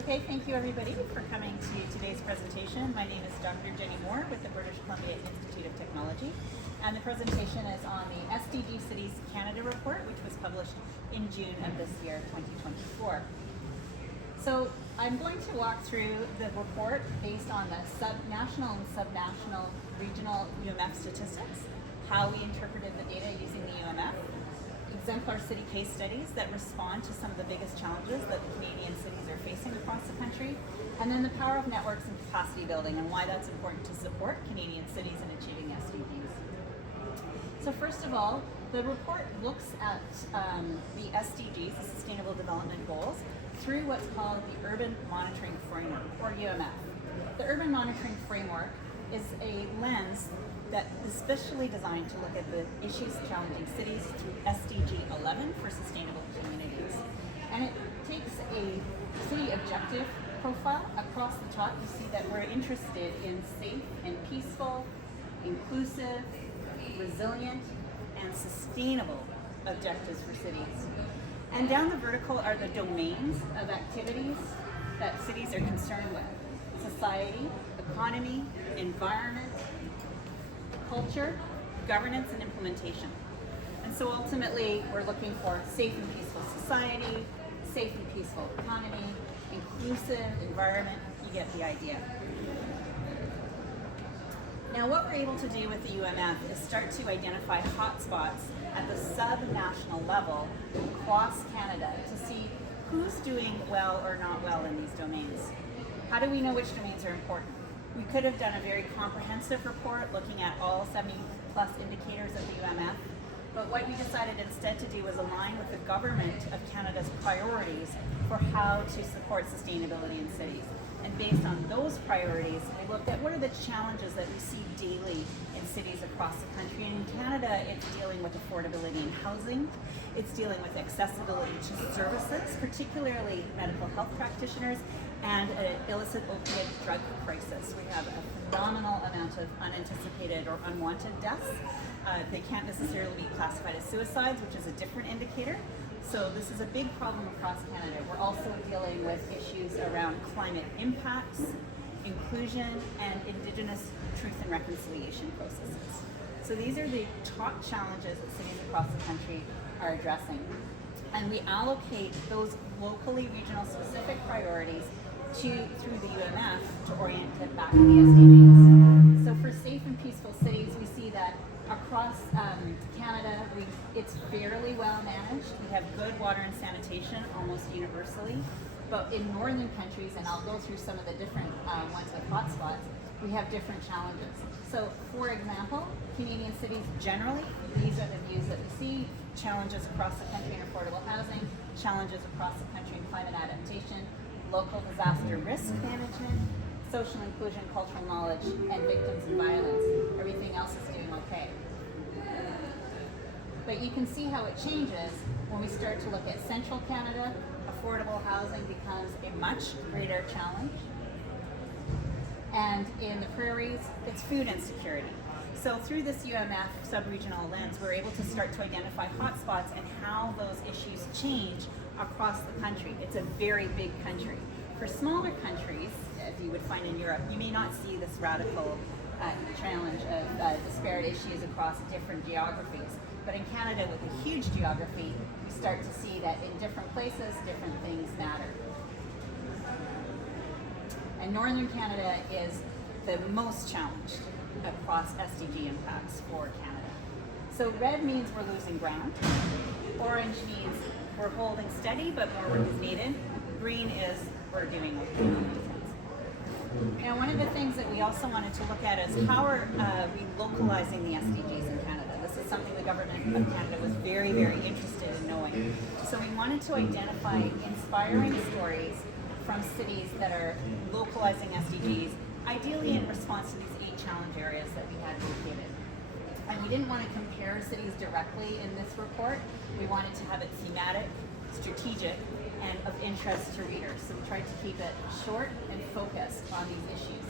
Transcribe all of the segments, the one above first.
Okay, thank you everybody for coming to today's presentation. My name is Dr. Jennie with the British Columbia Institute of Technology, and the presentation is on the SDG Cities Canada report, which was published in June of this year, 2024. So I'm going to walk through the report based on the national and subnational regional UMF statistics, how we interpreted the data using the UMF, exemplar city case studies that respond to some of the biggest challenges that Canadian cities are facing across the country, and then the power of networks and capacity building and why that's important to support Canadian cities in achieving SDGs. So first of all, the report looks at the SDGs, the Sustainable Development Goals, through what's called the Urban Monitoring Framework, or UMF. The Urban Monitoring Framework is a lens that is specially designed to look at the issues challenging cities through SDG 11 for sustainable communities. And it takes a city objective profile. Across the top, you see that we're interested in safe and peaceful, inclusive, resilient, and sustainable objectives for cities. And down the vertical are the domains of activities that cities are concerned with: society, economy, environment, culture, governance, and implementation. And so ultimately, we're looking for safe and peaceful society, safe and peaceful economy, inclusive environment. You get the idea. Now, what we're able to do with the UMF is start to identify hotspots at the sub-national level across Canada to see who's doing well or not well in these domains. How do we know which domains are important? We could have done a very comprehensive report looking at all 70 plus indicators of the UMF, but what we decided instead to do was align with the Government of Canada's priorities for how to support sustainability in cities. And based on those priorities, we looked at what are the challenges that we see daily in cities across the country. And in Canada, it's dealing with affordability in housing, it's dealing with accessibility to services, particularly medical health practitioners, and an illicit opiate drug crisis. We have a phenomenal amount of unanticipated or unwanted deaths. They can't necessarily be classified as suicides, which is a different indicator. So this is a big problem across Canada. We're also dealing with issues around climate impacts, inclusion, and Indigenous truth and reconciliation processes. So these are the top challenges that cities across the country are addressing. And we allocate those locally regional specific priorities through the UMF to orient it back to the SDGs. So for safe and peaceful cities, we see that across Canada, it's fairly well managed. We have good water and sanitation almost universally. But in northern countries, and I'll go through some of the different ones with hotspots, we have different challenges. So for example, Canadian cities generally, these are the views that we see: challenges across the country in affordable housing, challenges across the country in climate adaptation, local disaster risk management, social inclusion, cultural knowledge, and victims and violence. Everything else is doing okay. But you can see how it changes when we start to look at central Canada. Affordable housing becomes a much greater challenge. And in the prairies, it's food insecurity. So through this UMF sub-regional lens, we're able to start to identify hotspots and how those issues change across the country. It's a very big country. For smaller countries, as you would find in Europe, you may not see this radical challenge of disparate issues across different geographies. But in Canada, with a huge geography, we start to see that in different places, different things matter. And Northern Canada is the most challenged across SDG impacts for Canada. So red means we're losing ground. Orange means we're holding steady, but more work is needed. Green is we're doing okay. Now, one of the things that we also wanted to look at is how are we localizing the SDGs in Canada. This is something the Government of Canada was very, very interested in knowing. So we wanted to identify inspiring stories from cities that are localizing SDGs, ideally in response to these 8 challenge areas that we had indicated. And we didn't want to compare cities directly in this report. We wanted to have it thematic, strategic, and of interest to readers. So we tried to keep it short and focused on these issues.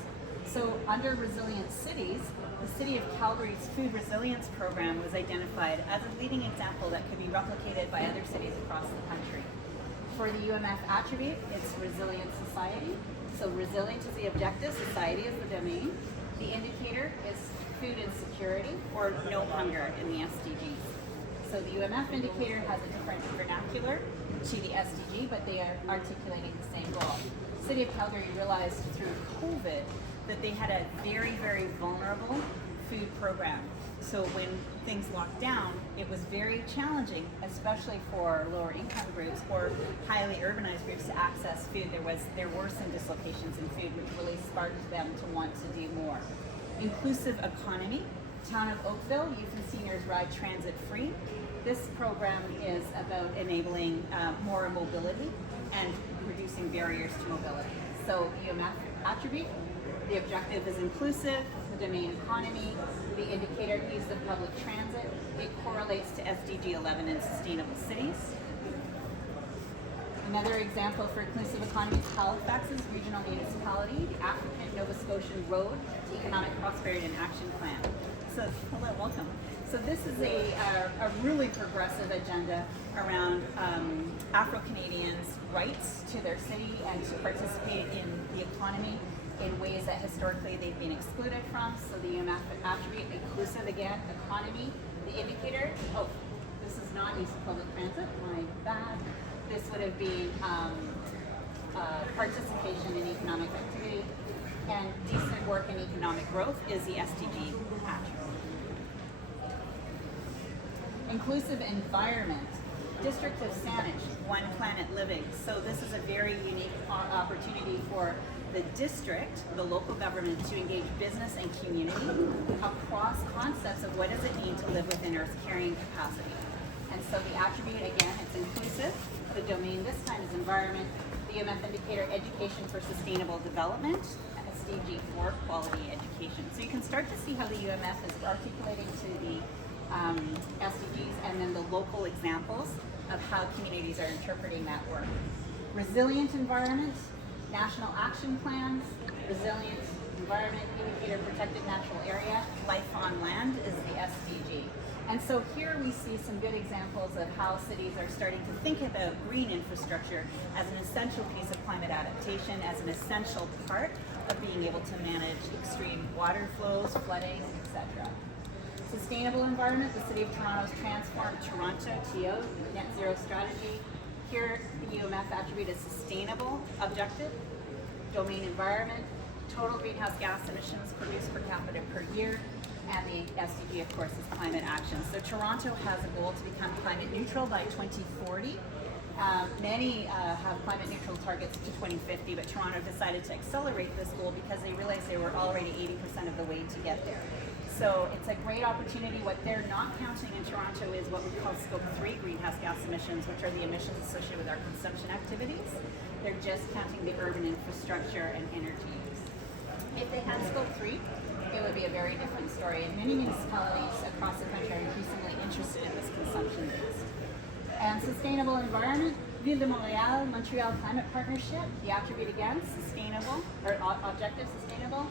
So under resilient cities, the City of Calgary's Food Resilience Program was identified as a leading example that could be replicated by other cities across the country. For the UMF attribute, it's resilient society. So resilient is the objective, society is the domain. The indicator is food insecurity or no hunger in the SDGs. So the UMF indicator has a different vernacular to the SDG, but they are articulating the same goal. City of Calgary realized through COVID that they had a very, very vulnerable food program. So when things locked down, it was very challenging, especially for lower income groups or highly urbanized groups to access food. There were some dislocations in food, which really sparked them to want to do more. Inclusive economy. Town of Oakville, youth and seniors ride transit free. This program is about enabling more mobility and reducing barriers to mobility. So UMF attribute, the objective is inclusive, the domain economy, the indicator use of public transit. It correlates to SDG 11 in sustainable cities. Another example for inclusive economy is Halifax's regional municipality, the African Nova Scotian Road Economic Prosperity and Action Plan. So, hello, welcome. So this is a really progressive agenda around Afro-Canadians' rights to their city and to participate in the economy in ways that historically they've been excluded from. So the UMF attribute, inclusive again, economy, the indicator, oh, this is not use of public transit, my bad. This would have been participation in economic activity, and decent work and economic growth is the SDG attribute. Inclusive environment. District of Saanich, One Planet Living. So this is a very unique opportunity for the district, the local government, to engage business and community across concepts of what does it mean to live within Earth's carrying capacity. And so the attribute, again, it's inclusive. The domain this time is environment. The UMF indicator, education for sustainable development. SDG 4, quality education. So you can start to see how the UMF is articulating to the SDGs and then the local examples of how communities are interpreting that work. Resilient environment, national action plans, resilient environment, indicator protected natural area, life on land is the SDG. And so here we see some good examples of how cities are starting to think about green infrastructure as an essential piece of climate adaptation, as an essential part of being able to manage extreme water flows, flooding, etc. Sustainable environment, the City of Toronto's Transform Toronto, TO, net zero strategy. Here, the UMF attribute is sustainable objective, domain environment, total greenhouse gas emissions produced per capita per year, and the SDG, of course, is climate action. So Toronto has a goal to become climate neutral by 2040. Many have climate neutral targets to 2050, but Toronto decided to accelerate this goal because they realized they were already 80% of the way to get there. So it's a great opportunity. What they're not counting in Toronto is what we call Scope 3 greenhouse gas emissions, which are the emissions associated with our consumption activities. They're just counting the urban infrastructure and energy use. If they had Scope 3, it would be a very different story. And many municipalities across the country are increasingly interested in this consumption base. And sustainable environment, Ville de Montréal, Montreal Climate Partnership, the attribute again, sustainable, or objective sustainable.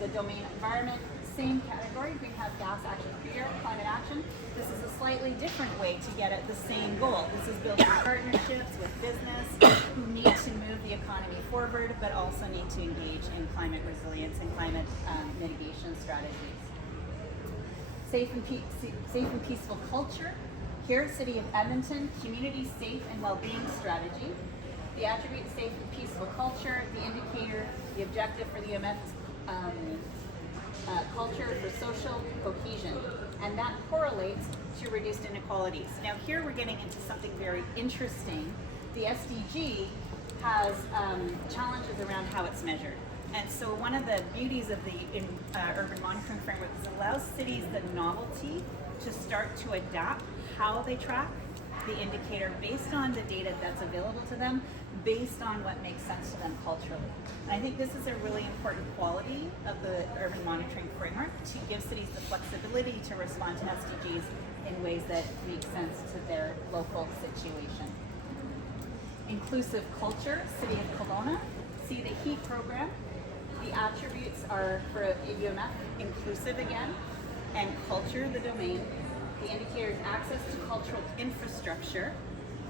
The domain environment, same category, greenhouse gas action per year, climate action. This is a slightly different way to get at the same goal. This is building partnerships with business who need to move the economy forward, but also need to engage in climate resilience and climate mitigation strategies. Safe and peaceful culture. Here, City of Edmonton, community safe and well-being strategy. The attribute safe and peaceful culture, the indicator, the objective for the UMF culture for social cohesion, and that correlates to reduced inequalities. Now here we're getting into something very interesting. The SDG has challenges around how it's measured. And so one of the beauties of the urban monitoring framework is it allows cities the novelty to start to adapt how they track the indicator based on the data that's available to them, based on what makes sense to them culturally. And I think this is a really important quality of the urban monitoring framework, to give cities the flexibility to respond to SDGs in ways that make sense to their local situation. Inclusive culture, City of Kelowna, see the HEAT program. The attributes are for UMF, inclusive again, and culture, the domain. The indicator is access to cultural infrastructure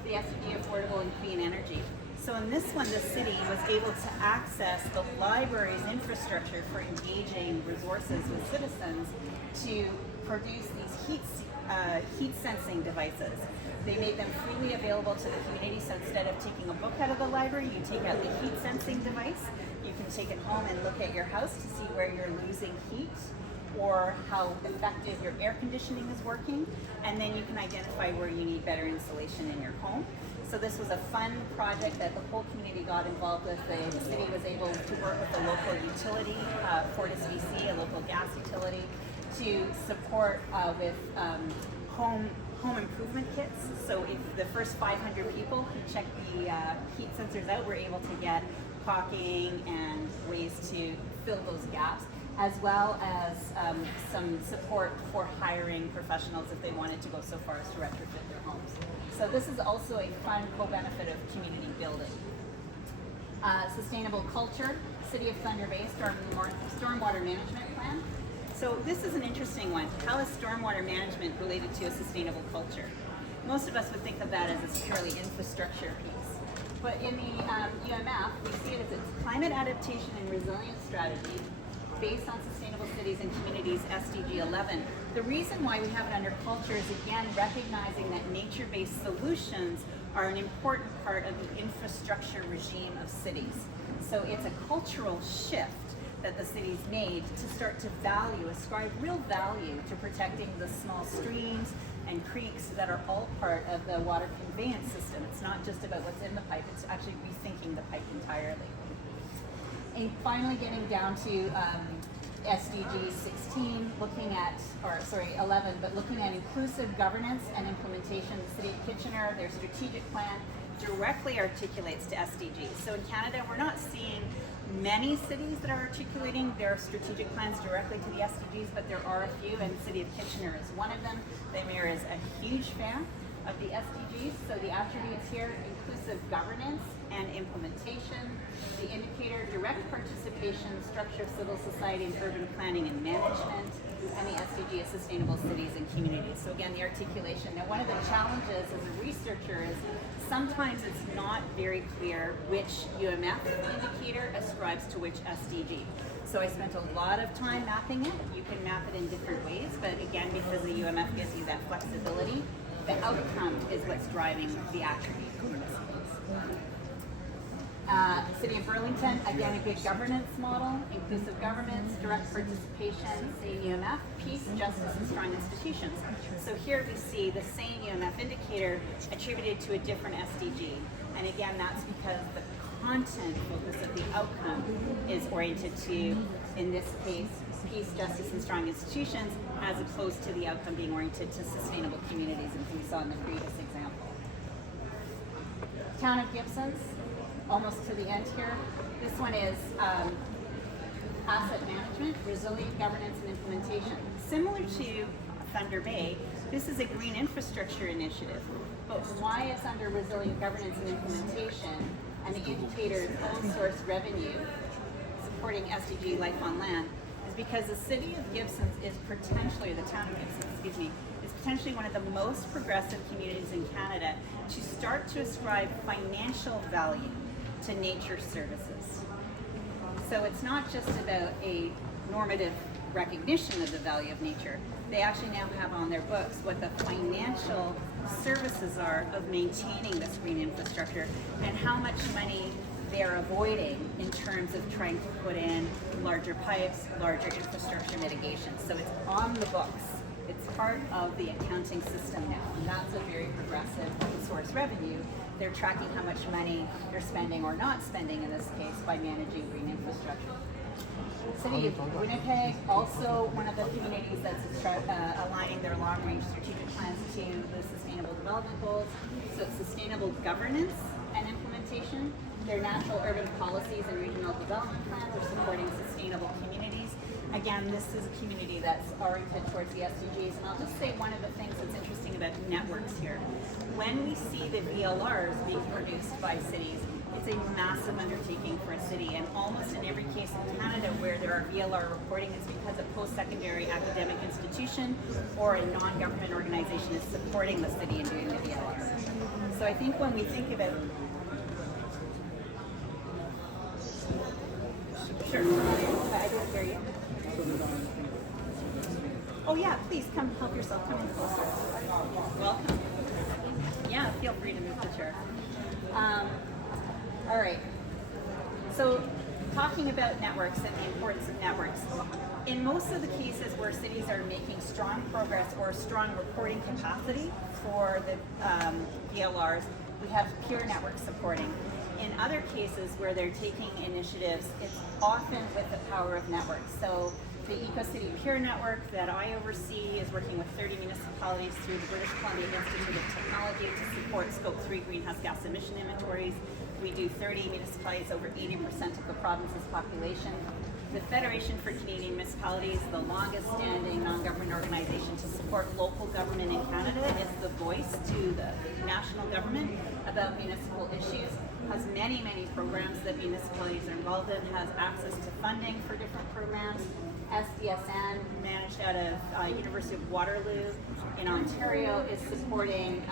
the SDG Affordable and Clean Energy. So in this one, the city was able to access the library's infrastructure for engaging resources with citizens to produce these heat sensing devices. They made them freely available to the community, so instead of taking a book out of the library, you take out the heat sensing device. You can take it home and look at your house to see where you're losing heat or how effective your air conditioning is working, and then you can identify where you need better insulation in your home. So this was a fun project that the whole community got involved with. The city was able to work with a local utility, Fortis BC, a local gas utility, to support with home improvement kits. So if the first 500 people who checked the heat sensors out were able to get caulking and ways to fill those gaps, as well as some support for hiring professionals if they wanted to go so far as to retrofit their homes. So this is also a fun co-benefit of community building. Sustainable culture, City of Thunder Bay stormwater management plan. So this is an interesting one. How is stormwater management related to a sustainable culture? Most of us would think of that as a purely infrastructure piece. But in the UMF, we see it as its climate adaptation and resilience strategy based on sustainable cities and communities, SDG 11. The reason why we have it under culture is, again, recognizing that nature-based solutions are an important part of the infrastructure regime of cities. So it's a cultural shift that the city's made to start to ascribe real value to protecting the small streams and creeks that are all part of the water conveyance system. It's not just about what's in the pipe, it's actually rethinking the pipe entirely. And finally getting down to SDG 16, 11, but looking at inclusive governance and implementation. The City of Kitchener, their strategic plan directly articulates to SDGs. So in Canada, we're not seeing many cities that are articulating their strategic plans directly to the SDGs, but there are a few, and the City of Kitchener is one of them. The Mayor is a huge fan of the SDGs, so the attributes here: inclusive governance and implementation, the indicator, direct participation, structure of civil society in urban planning and management, and the SDG is sustainable cities and communities. So again, the articulation. Now, one of the challenges as a researcher is sometimes it's not very clear which UMF indicator ascribes to which SDG. So I spent a lot of time mapping it. You can map it in different ways, but again, because the UMF gives you that flexibility, the outcome is what's driving the attribute in this case. City of Burlington, again, a good governance model, inclusive governance, direct participation, same UMF, peace, justice, and strong institutions. So here we see the same UMF indicator attributed to a different SDG. And again, that's because the content focus of the outcome is oriented to, in this case, peace, justice, and strong institutions, as opposed to the outcome being oriented to sustainable communities, as we saw in the previous example. Town of Gibson's, almost to the end here. This one is asset management, resilient governance, and implementation. Similar to Thunder Bay, this is a green infrastructure initiative. But why it's under resilient governance and implementation, and the indicator is own source revenue, supporting SDG Life on Land, is because the City of Gibson's is potentially, the town of Gibson, is potentially one of the most progressive communities in Canada to start to ascribe financial value to nature services. So it's not just about a normative recognition of the value of nature. They actually now have on their books what the financial services are of maintaining this green infrastructure and how much money they're avoiding in terms of trying to put in larger pipes, larger infrastructure mitigation. So it's on the books. It's part of the accounting system now, and that's a very progressive source revenue. They're tracking how much money they're spending or not spending in this case by managing green infrastructure. City of Winnipeg, also one of the communities that's aligning their long-range strategic plans to the Sustainable Development Goals. So it's sustainable governance and implementation. Their natural urban policies and regional development plans are supporting sustainable communities. Again, this is a community that's oriented towards the SDGs, and I'll just say one of the things that's interesting about networks here. When we see the VLRs being produced by cities, It's a massive undertaking for a city, and almost in every case in Canada where there are VLR reporting, it's because a post-secondary academic institution or a non-government organization is supporting the city in doing the VLR. So I think when we think about... Sure. I didn't hear you. Oh yeah, please come help yourself. Come in closer. Welcome. Yeah, feel free to move the chair. All right. So, talking about networks and the importance of networks. In most of the cases where cities are making strong progress or strong reporting capacity for the VLRs, we have peer networks supporting. In other cases where they're taking initiatives, it's often with the power of networks. So the EcoCity Peer Network that I oversee is working with 30 municipalities through the British Columbia Institute of Technology to support Scope 3 greenhouse gas emission inventories. We do 30 municipalities, over 80% of the province's population. The Federation for Canadian Municipalities, the longest standing non-government organization to support local government in Canada, is the voice to the national government about municipal issues, has many programs that municipalities are involved in, has access to funding for different programs. SDSN, managed out of University of Waterloo in Ontario, is supporting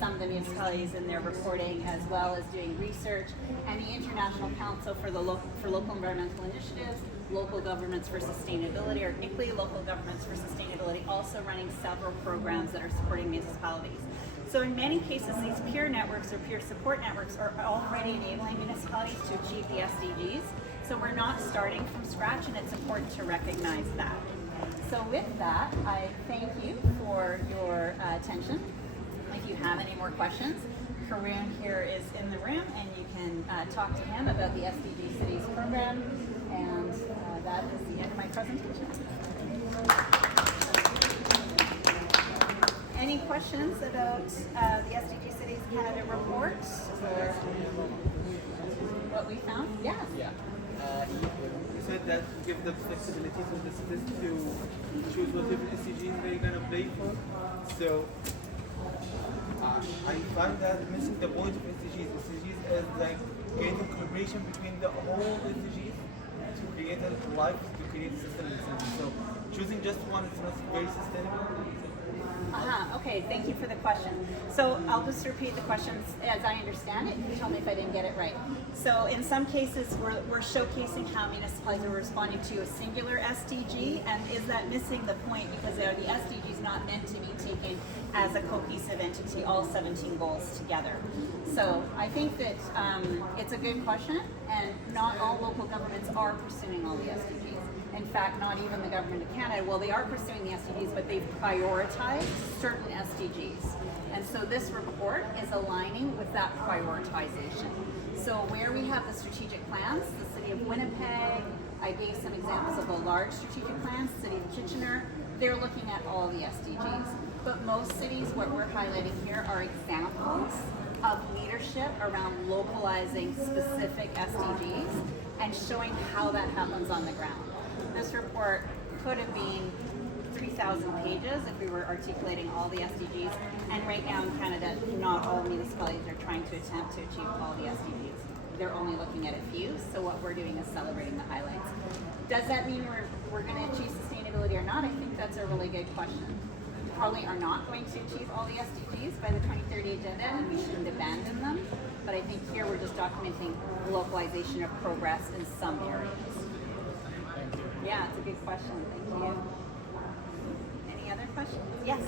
some of the municipalities in their reporting as well as doing research. And the International Council for Local Environmental Initiatives, Local Governments for Sustainability, or ICLEI, Local Governments for Sustainability, also running several programs that are supporting municipalities. So in many cases, these peer networks or peer support networks are already enabling municipalities to achieve the SDGs. So we're not starting from scratch, and it's important to recognize that. So with that, I thank you for your attention. If you have any more questions, Karun here is in the room, and you can talk to him about the SDG Cities program. And that is the end of my presentation. Any questions about the SDG Cities Canada report or what we found? Yes. Yeah. You said that give the flexibility to the cities to choose what different SDGs they're going to play for. So I find that missing the point of SDGs. SDGs is like creating collaboration between the whole SDGs to create a life, to create sustainability. So choosing just one is not very sustainable. Okay, thank you for the question. So I'll just repeat the questions as I understand it. You can tell me if I didn't get it right. So in some cases, we're showcasing how municipalities are responding to a singular SDG, and is that missing the point because the SDG is not meant to be taken as a cohesive entity, all 17 goals together. So I think that it's a good question, and not all local governments are pursuing all the SDGs. In fact, not even the government of Canada. Well, they are pursuing the SDGs, but they've prioritized certain SDGs. And so this report is aligning with that prioritization. So where we have the strategic plans, the City of Winnipeg, I gave some examples of the large strategic plans, City of Kitchener, they're looking at all the SDGs. But most cities, what we're highlighting here are examples of leadership around localizing specific SDGs and showing how that happens on the ground. This report could have been 3,000 pages if we were articulating all the SDGs, and right now in Canada, not all municipalities are trying to attempt to achieve all the SDGs. They're only looking at a few, so what we're doing is celebrating the highlights. Does that mean we're going to achieve sustainability or not? I think that's a really good question. We probably are not going to achieve all the SDGs by the 2030 agenda, and we shouldn't abandon them, but I think here we're just documenting localization of progress in some areas. Yeah, it's a good question. Thank you. Any other questions? Yes.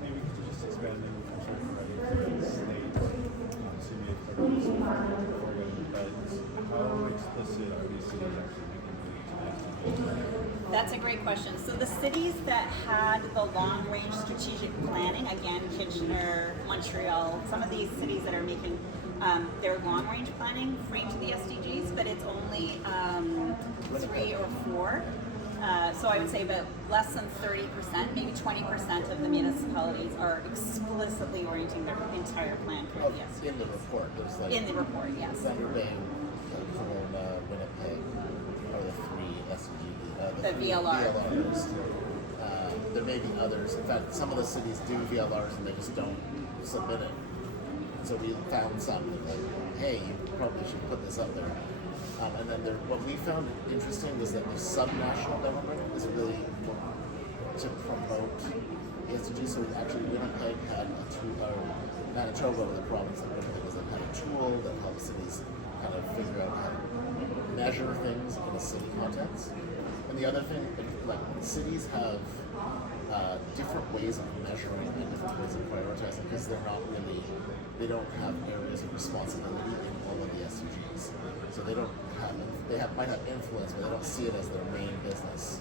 Maybe could you just expand maybe from sort of the state simulate but how explicit are these cities actually making the That's a great question. So the cities that had the long-range strategic planning, again, Kitchener, Montreal, some of these cities that are making their long-range planning framed to the SDGs, but it's only 3 or 4. So I would say about less than 30%, maybe 20% of the municipalities are explicitly orienting their entire plan for the SDGs. In the report, there's like in the report, yes. Thunder Bay, Kelowna, Winnipeg are the 3 SDGs. The VLRs. There may be others. In fact, some of the cities do VLRs and they just don't submit it. So we found some like, hey, you probably should put this up there. And then what we found interesting was that the subnational government is really to promote the SDGs. So actually, Winnipeg had a tool, or Manitoba, the province of Winnipeg, had a tool that helps cities kind of figure out how to measure things in a city context. And the other thing, like cities have different ways of measuring and different ways of prioritizing because they don't have areas of responsibility in all of the SDGs. So they might have influence, but they don't see it as their main business.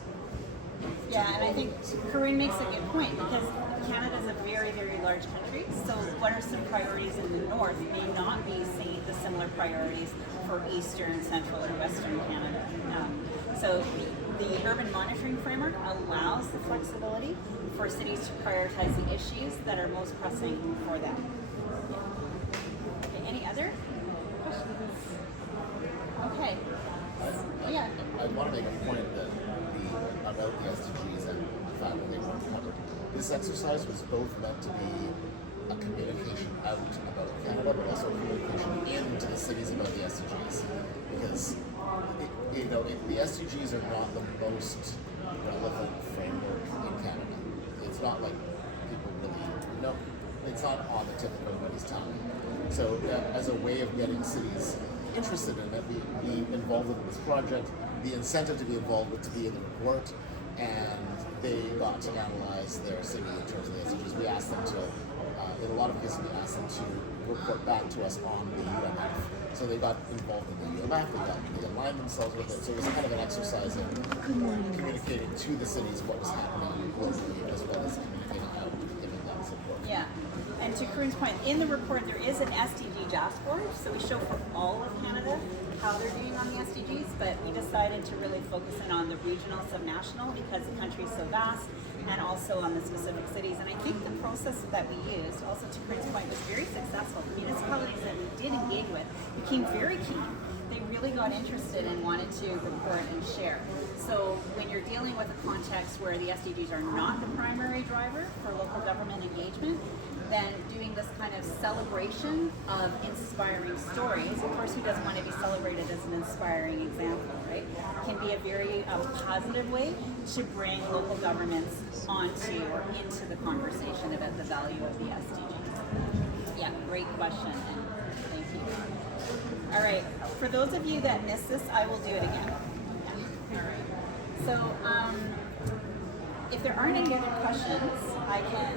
Yeah, and I think Corinne makes a good point because Canada is a very, very large country. So what are some priorities in the north may not be the similar priorities for eastern, central, or western Canada. So the urban monitoring framework allows the flexibility for cities to prioritize the issues that are most pressing for them. Okay, any other questions? Okay. I want to make a point that about the SDGs and the fact that they weren't covered. This exercise was both meant to be a communication out about Canada, but also a communication into the cities about the SDGs. Because the SDGs are not the most relevant framework in Canada. It's not like people really know. It's not on the tip of everybody's tongue. So as a way of getting cities interested in it, we involved them in this project. The incentive to be involved was to be in the report, and they got to analyze their city in terms of the SDGs. We asked them to, in a lot of cases, we asked them to report back to us on the UMF. So they got involved in the UMF, they aligned themselves with it. So it was kind of an exercise in communicating to the cities what was happening globally, as well as communicating out, giving them support. Yeah. And to Corinne's point, in the report there is an SDG dashboard, so we show for all of Canada how they're doing on the SDGs, but we decided to really focus in on the regional, subnational, because the country is so vast, and also on the specific cities. And I think the process that we used, also to Corinne's point, was very successful. The municipalities that we did engage with became very keen. They really got interested and wanted to report and share. So when you're dealing with a context where the SDGs are not the primary driver for local government engagement, then doing this kind of celebration of inspiring stories, of course who doesn't want to be celebrated as an inspiring example, right, can be a very positive way to bring local governments onto or into the conversation about the value of the SDGs. Yeah, great question, and thank you. All right, for those of you that missed this, I will do it again. Yeah. All right. So if there aren't any other questions, I can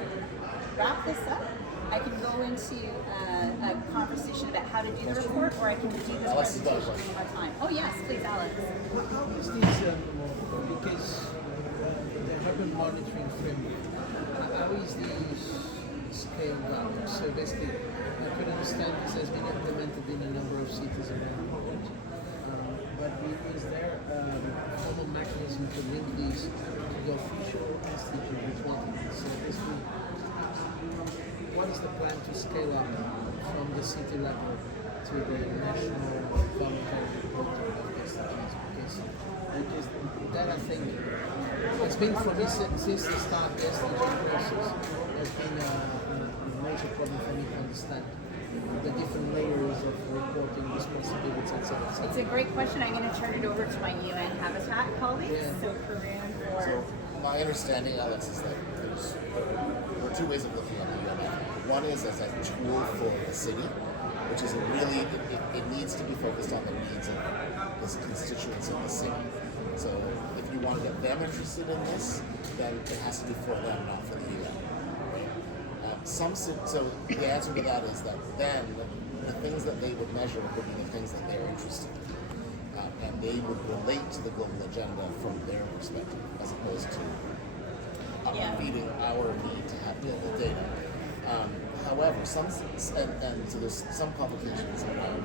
wrap this up. I can go into a conversation about how to do the report, or I can do this presentation one more time. Oh yes, please, Alex. How is this, because the urban monitoring framework, how is this scaled up? So basically, I could understand this has been implemented in a number of cities around the world. But is there a formal mechanism to link these to the official SDG reporting? So basically, what is the plan to scale up from the city level to the national voluntary reporting of SDGs? Because that, I think, it's been for me since the start, the SDG process has been a major problem for me to understand the different layers of reporting responsibilities, etc. It's a great question. I'm going to turn it over to my UN Habitat colleagues. Yeah. So Corinne or... So my understanding, Alex, is that there are two ways of looking at the UMF. One is as a tool for the city, which is it needs to be focused on the needs of the constituents of the city. So if you want to get them interested in this, then it has to be for them, not for the UN. So the answer to that is that then the things that they would measure would be the things that they're interested in. And they would relate to the global agenda from their perspective, as opposed to feeding our need to have global data. However, so there's some complications around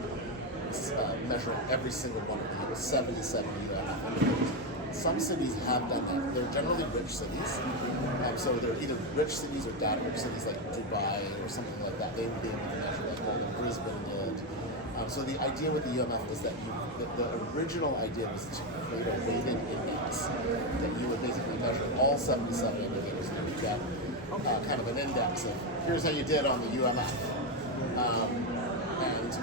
measuring every single one of the 77 UMF. Some cities have done that. They're generally rich cities. So they're either rich cities or data-rich cities like Dubai or something like that. They would be able to measure like Golden Brisbane did. So the idea with the UMF was that the original idea was to create a weighted index that you would basically measure all 77 indicators and you would get kind of an index of here's how you did on the UMF. and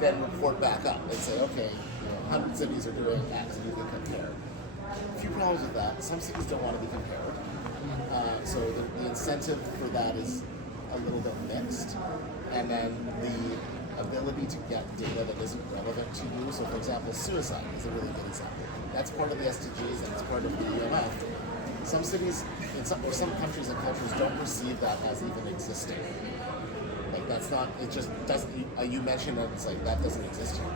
then report back up and say, okay, 100 cities are doing X, and you can compare. A few problems with that. Some cities don't want to be compared. So the incentive for that is a little bit mixed. And then the ability to get data that isn't relevant to you. So for example, suicide is a really good example. That's part of the SDGs and it's part of the UMF. Some cities, or some countries and cultures don't perceive that as even existing. Like that's not, it just doesn't, you mentioned it, it's like that doesn't exist here.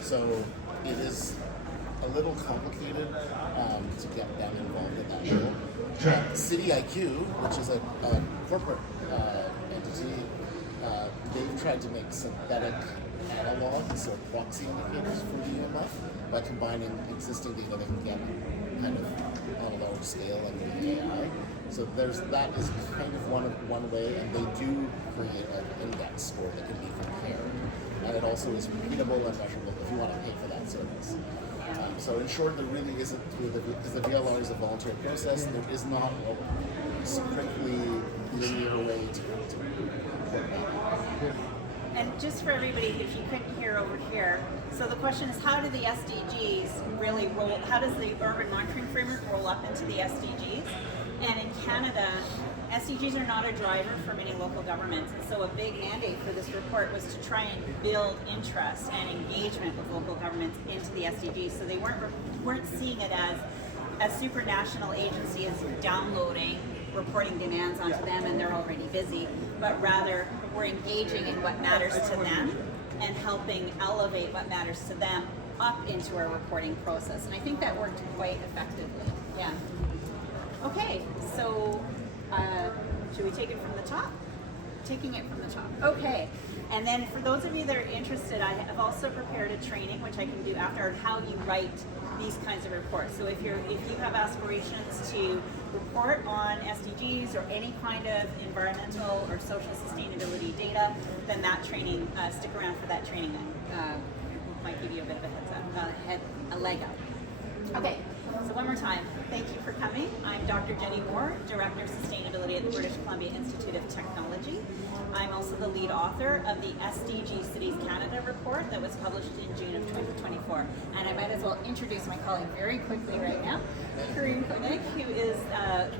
So it is a little complicated to get them involved in that role. City IQ, which is a corporate entity, they've tried to make synthetic analogs, so proxy indicators for the UMF, by combining existing data they can get kind of on a large scale and with AI. So that is kind of one way, and they do create an index score that can be compared. And it also is repeatable and measurable if you want to pay for that service. So in short, there really isn't, because the VLR is a voluntary process, there is not a strictly linear way to get that. And just for everybody, if you couldn't hear over here, so the question is, how do the SDGs really roll, how does the urban monitoring framework roll up into the SDGs? And in Canada, SDGs are not a driver for many local governments. And so a big mandate for this report was to try and build interest and engagement with local governments into the SDGs. So they weren't seeing it as a supranational agency is downloading reporting demands onto them and they're already busy, but rather we're engaging in what matters to them and helping elevate what matters to them up into our reporting process. And I think that worked quite effectively. Yeah. Okay, so should we take it from the top? Taking it from the top. Okay. And then for those of you that are interested, I have also prepared a training, which I can do after, on how you write these kinds of reports. So if you have aspirations to report on SDGs or any kind of environmental or social sustainability data, then that training, stick around for that training. Might give you a bit of a heads up, a leg up. Okay. So one more time, thank you for coming. I'm Dr. Jennie Moore, Director of Sustainability at the British Columbia Institute of Technology. I'm also the lead author of the SDG Cities Canada report that was published in June of 2024. And I might as well introduce my colleague very quickly right now, Kareem Koenig, who is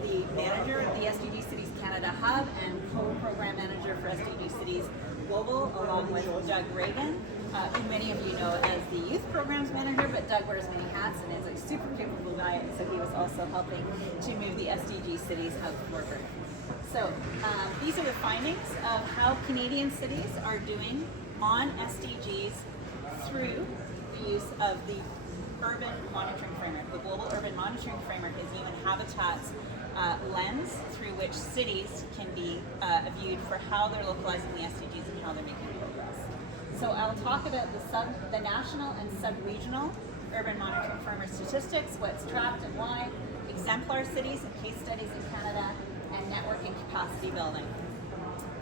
the manager of the SDG Cities Canada Hub and co-program manager for SDG Cities Global, along with Doug Reagan, who many of you know as the youth programs manager, but Doug wears many hats and is a super capable guy, so he was also helping to move the SDG Cities Hub forward. So these are the findings of how Canadian cities are doing on SDGs through the use of the Urban Monitoring Framework. The Global Urban Monitoring Framework is UN Habitat's lens through which cities can be viewed for how they're localizing the SDGs and how they're making progress. So I'll talk about the national and sub-regional urban monitoring framework statistics, what's tracked and why, exemplar cities and case studies in Canada, and network and capacity building.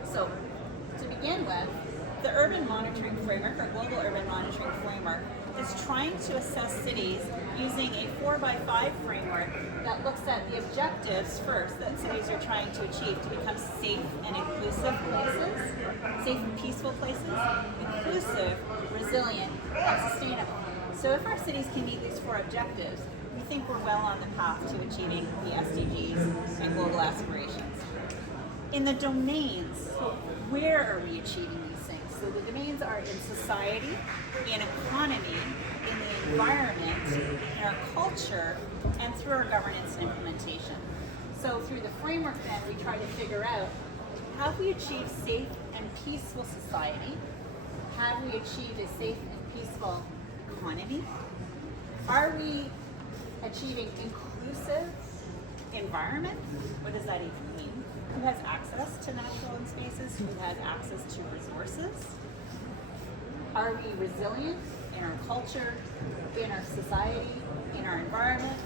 So to begin with, the urban monitoring framework, or global urban monitoring framework, is trying to assess cities using a 4x5 framework that looks at the objectives first that cities are trying to achieve to become safe and inclusive places, safe and peaceful places, inclusive, resilient, and sustainable. So if our cities can meet these 4 objectives, we think we're well on the path to achieving the SDGs and global aspirations. In the domains, so where are we achieving these things? So the domains are in society, in economy, in the environment, in our culture, and through our governance and implementation. So through the framework then, we try to figure out, have we achieved safe and peaceful society? Have we achieved a safe and peaceful economy? Are we achieving inclusive environment? What does that even mean? Who has access to natural spaces? Who has access to resources? Are we resilient in our culture, in our society, in our environment?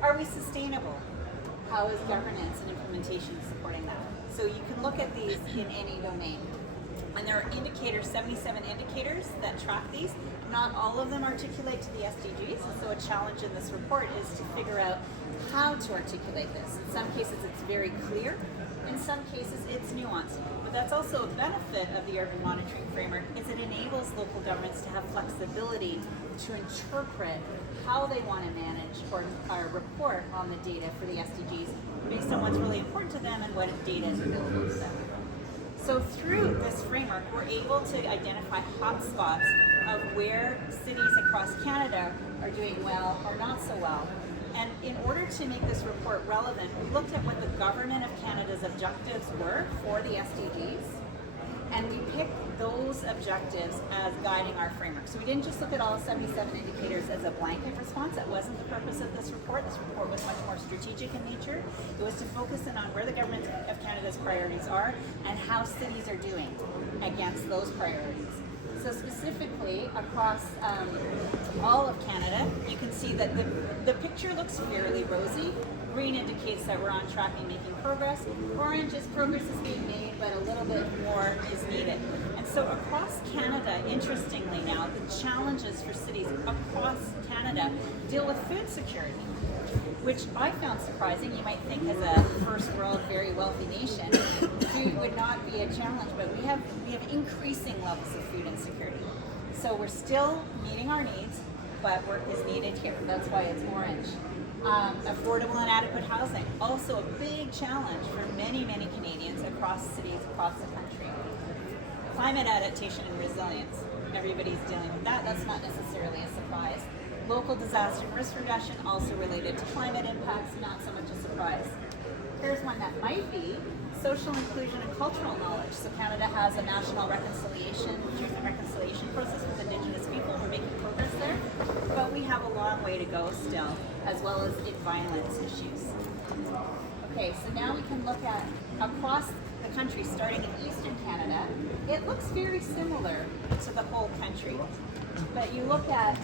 Are we sustainable? How is governance and implementation supporting that? So you can look at these in any domain. And there are indicators, 77 indicators that track these. Not all of them articulate to the SDGs, and so a challenge in this report is to figure out how to articulate this. In some cases it's very clear, in some cases it's nuanced. But that's also a benefit of the urban monitoring framework is it enables local governments to have flexibility to interpret how they want to manage or report on the data for the SDGs based on what's really important to them and what data is available to them. So through this framework, we're able to identify hotspots of where cities across Canada are doing well or not so well. And in order to make this report relevant, we looked at what the Government of Canada's objectives were for the SDGs, and we picked those objectives as guiding our framework. So we didn't just look at all 77 indicators as a blanket response. That wasn't the purpose of this report. This report was much more strategic in nature. It was to focus in on where the Government of Canada's priorities are and how cities are doing against those priorities. So specifically across all of Canada, you can see that the picture looks fairly rosy. Green indicates that we're on track and making progress. Orange is progress is being made, but a little bit more is needed. And so across Canada, interestingly now, the challenges for cities across Canada deal with food security, which I found surprising. You might think as a first world, very wealthy nation, food would not be a challenge, but we have increasing levels of food insecurity. So we're still meeting our needs, but work is needed here. That's why it's orange. Affordable and adequate housing, also a big challenge for many, many Canadians across cities, across the country. Climate adaptation and resilience, everybody's dealing with that. That's not necessarily a surprise. Local disaster and risk reduction, also related to climate impacts, not so much a surprise. Here's one that might be social inclusion and cultural knowledge. So Canada has a national truth and reconciliation process with Indigenous people. We're making progress there, but we have a long way to go still, as well as in violence issues. Okay, so now we can look at across the country, starting in Eastern Canada. It looks very similar to the whole country. But you look at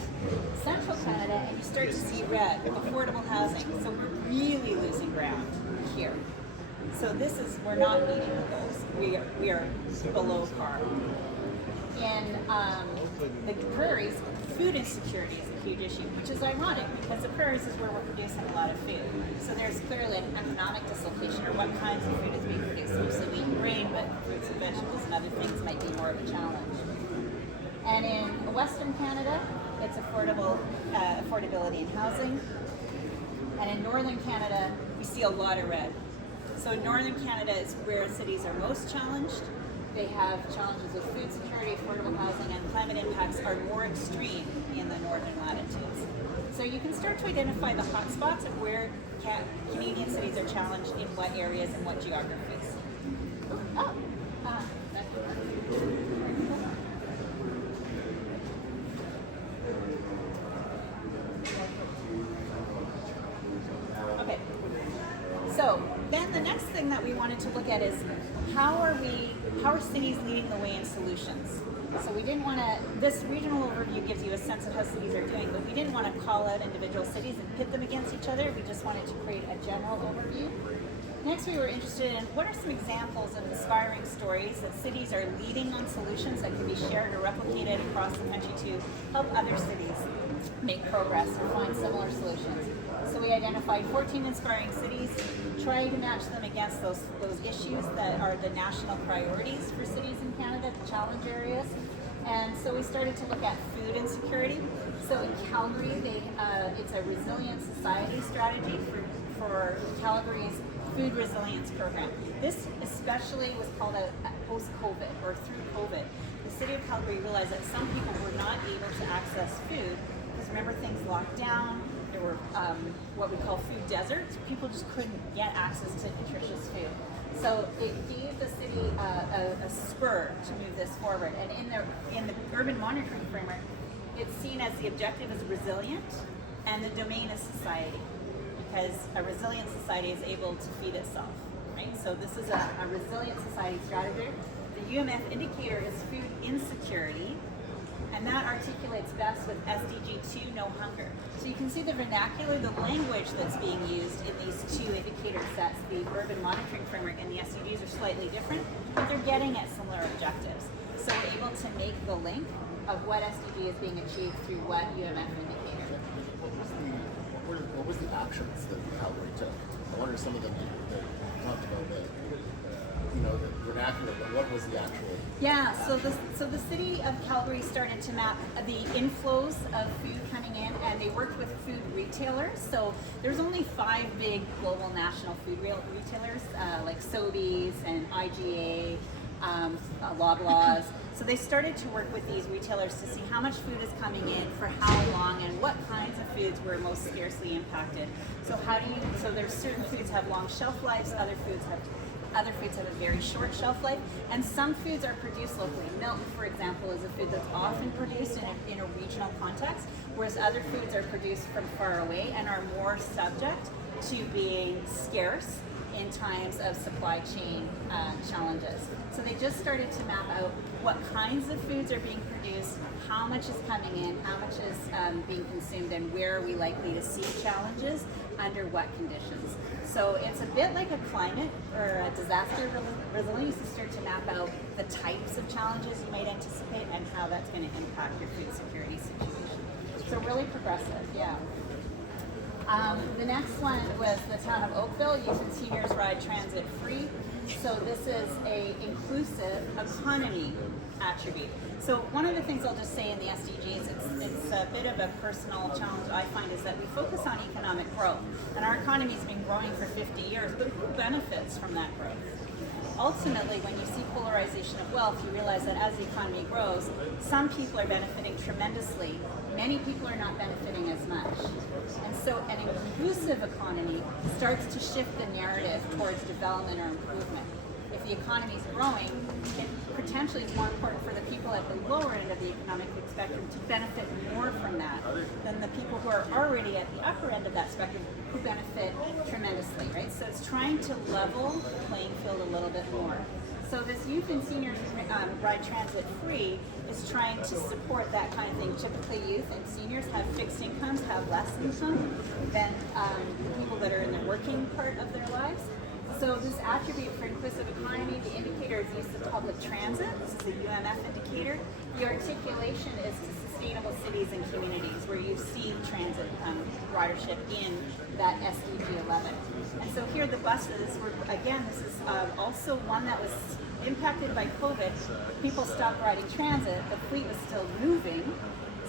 Central Canada and you start to see red, affordable housing. So we're really losing ground here. So we're not meeting the goals. We are below par. In the prairies, food insecurity is a huge issue, which is ironic because the prairies is where we're producing a lot of food. So there's clearly an economic dislocation, or what kinds of food is being produced. Mostly wheat and grain, but fruits and vegetables and other things might be more of a challenge. And in Western Canada, it's affordability in housing. And in Northern Canada, we see a lot of red. So Northern Canada is where cities are most challenged. They have challenges with food security, affordable housing, and climate impacts are more extreme in the northern latitudes. So you can start to identify the hotspots of where Canadian cities are challenged in what areas and what geographies. Okay. So then the next thing that we wanted to look at is how are cities leading the way in solutions? So we didn't want to, this regional overview gives you a sense of how cities are doing, but we didn't want to call out individual cities and pit them against each other. We just wanted to create a general overview. Next, we were interested in what are some examples of inspiring stories that cities are leading on solutions that can be shared or replicated across the country to help other cities make progress or find similar solutions. So we identified 14 inspiring cities, trying to match them against those issues that are the national priorities for cities in Canada, the challenge areas. And so we started to look at food insecurity. So in Calgary, it's a resilient society strategy for Calgary's food resilience program. This especially was called out post-COVID or through COVID. The city of Calgary realized that some people were not able to access food because remember things locked down. There were what we call food deserts. People just couldn't get access to nutritious food. So it gave the city a spur to move this forward. And in the urban monitoring framework, it's seen as the objective is resilient and the domain is society, because a resilient society is able to feed itself, right? So this is a resilient society strategy. The UMF indicator is food insecurity, and that articulates best with SDG 2, no hunger. So you can see the vernacular, the language that's being used in these two indicator sets, the urban monitoring framework and the SDGs are slightly different, but they're getting at similar objectives. So we're able to make the link of what SDG is being achieved through what UMF indicator. What was the actions that Calgary took? I wonder some of them that you talked about you know, the vernacular, but what was the actual? Yeah, so the city of Calgary started to map the inflows of food coming in, and they worked with food retailers. So there's only 5 big global national food retailers like Sobeys and IGA, Loblaws. So they started to work with these retailers to see how much food is coming in, for how long, and what kinds of foods were most scarcely impacted. So so there's certain foods have long shelf lives, other foods have a very short shelf life, and some foods are produced locally. Milk, for example, is a food that's often produced in a regional context, whereas other foods are produced from far away and are more subject to being scarce in times of supply chain challenges. So they just started to map out what kinds of foods are being produced, how much is coming in, how much is being consumed, and where are we likely to see challenges under what conditions. So it's a bit like a climate or a disaster resilience to start to map out the types of challenges you might anticipate and how that's going to impact your food security situation. So really progressive, yeah. The next one was the town of Oakville, Youth and Seniors Ride Transit Free. So this is a inclusive economy attribute. So one of the things I'll just say in the SDGs, it's a bit of a personal challenge I find, is that we focus on economic growth. And our economy's been growing for 50 years, but who benefits from that growth? Ultimately, when you see polarization of wealth, you realize that as the economy grows, some people are benefiting tremendously, many people are not benefiting as much. And so an inclusive economy starts to shift the narrative towards development or improvement. If the economy is growing, it potentially is more important for the people at the lower end of the economic spectrum to benefit more from that than the people who are already at the upper end of that spectrum, who benefit tremendously, right? So it's trying to level the playing field a little bit more. So this Youth and Seniors Ride Transit Free is trying to support that kind of thing. Typically youth and seniors have fixed incomes, have less income than people that are in the working part of their lives. So this attribute for inclusive economy, the indicator is use of public transit. This is a UMF indicator. The articulation is to sustainable cities and communities, where you see transit ridership in that SDG 11. And so here the buses were, again, this is also one that was impacted by COVID. People stopped riding transit, the fleet was still moving.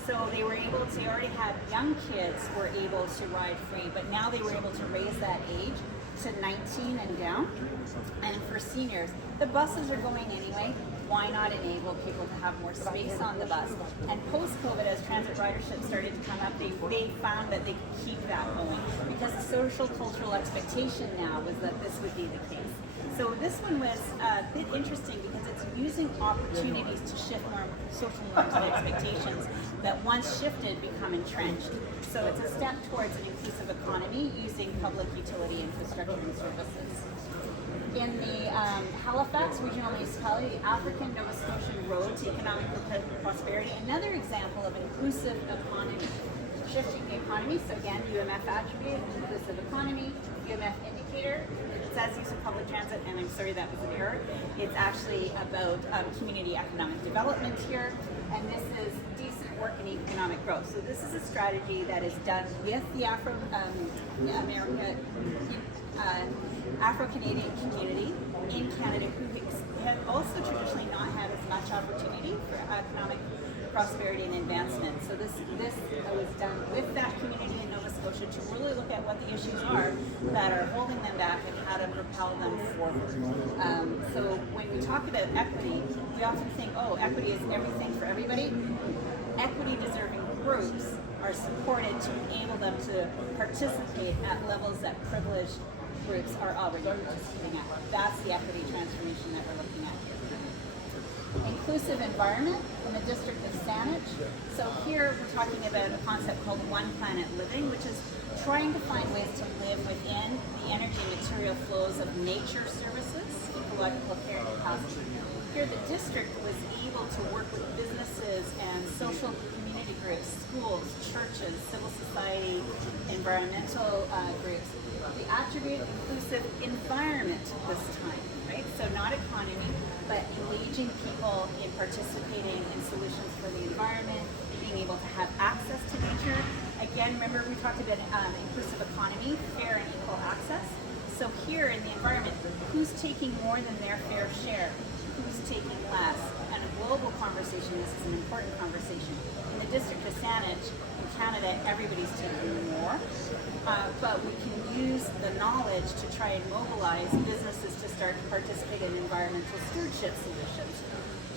So they already had young kids were able to ride free, but now they were able to raise that age to 19 and down. And for seniors, the buses are going anyway. Why not enable people to have more space on the bus? And post-COVID, as transit ridership started to come up, they found that they could keep that going, because the social cultural expectation now was that this would be the case. So this one was a bit interesting because it's using opportunities to shift more social norms and expectations that once shifted become entrenched. So it's a step towards an inclusive economy using public utility infrastructure and services. In the Halifax Regional Municipality, the African Nova Scotian Road to Economic Prosperity, another example of inclusive economy. Shifting the economy, so again, UMF attribute, inclusive economy, UMF indicator. It says use of public transit, and I'm sorry that was an error. It's actually about community economic development here, and this is decent work in economic growth. So this is a strategy that is done with the Afro-Canadian community in Canada, who have also traditionally not had as much opportunity for economic prosperity and advancement. So this was done with that community in Nova Scotia to really look at what the issues are that are holding them back and how to propel them forward. So when we talk about equity, we often think, oh, equity is everything for everybody. Equity deserving groups are supported to enable them to participate at levels that privileged groups are already participating at. That's the equity transformation that we're looking at here. Inclusive environment in the district of Saanich. So here we're talking about a concept called One Planet Living, which is trying to find ways to live within the energy and material flows of nature services, ecological care and capacity. Here the district was able to work with businesses and social community groups, schools, churches, civil society, environmental groups. The attribute inclusive environment this time, right? So not economy, but engaging people in participating in solutions for the environment, being able to have access to nature. Again, remember we talked about inclusive economy, fair and equal access. So here in the environment, who's taking more than their fair share? Who's taking less? And a global conversation, this is an important conversation. In the District of Saanich, in Canada, everybody's taking more, but we can use the knowledge to try and mobilize businesses to start to participate in environmental stewardship solutions,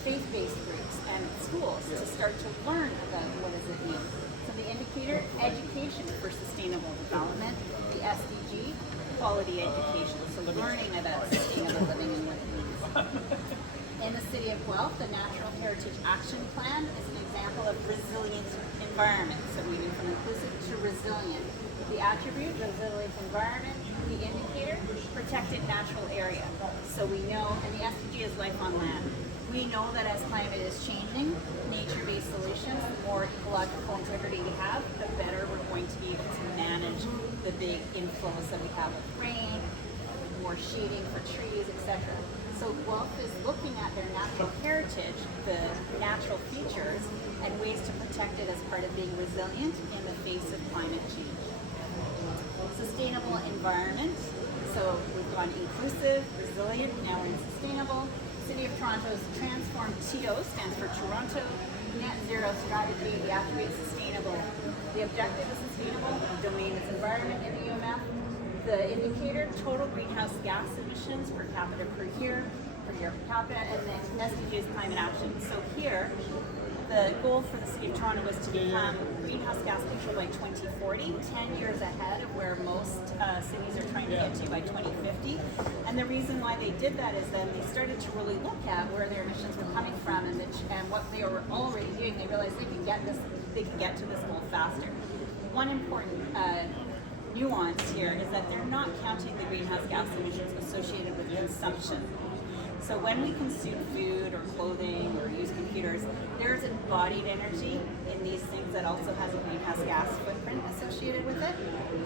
faith-based groups, and schools to start to learn about what does it mean. So the indicator, education for sustainable development, the SDG, quality education, so learning about sustainable living and what it means. In the City of Guelph, the Natural Heritage Action Plan is an example of resilient environment. So we move from inclusive to resilient. The attribute, resilient environment, the indicator, protected natural area. So we know, and the SDG is life on land. We know that as climate is changing, nature-based solutions, the more ecological integrity we have, the better we're going to be able to manage the big inflows that we have with rain, more shading for trees, etc. So Guelph is looking at their natural heritage, the natural features, and ways to protect it as part of being resilient in the face of climate change. Sustainable environment. So we've gone inclusive, resilient, now we're in sustainable. City of Toronto's Transform TO stands for Toronto Net Zero Strategy. The attribute is sustainable. The objective is sustainable. The domain is environment in the UMF. The indicator, total greenhouse gas emissions per capita per year per capita, and the SDG is climate action. So here, the goal for the City of Toronto was to become greenhouse gas neutral by 2040, 10 years ahead of where most cities are trying to get to by 2050. And the reason why they did that is that they started to really look at where their emissions were coming from and what they were already doing. They realized they could get to this goal faster. One important nuance here is that they're not counting the greenhouse gas emissions associated with consumption. So when we consume food or clothing or use computers, there's embodied energy in these things that also has a greenhouse gas footprint associated with it.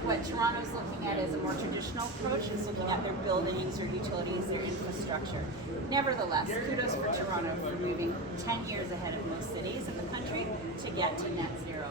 What Toronto's looking at is a more traditional approach, is looking at their buildings, their utilities, their infrastructure. Nevertheless, kudos for Toronto for moving 10 years ahead of most cities in the country to get to net zero.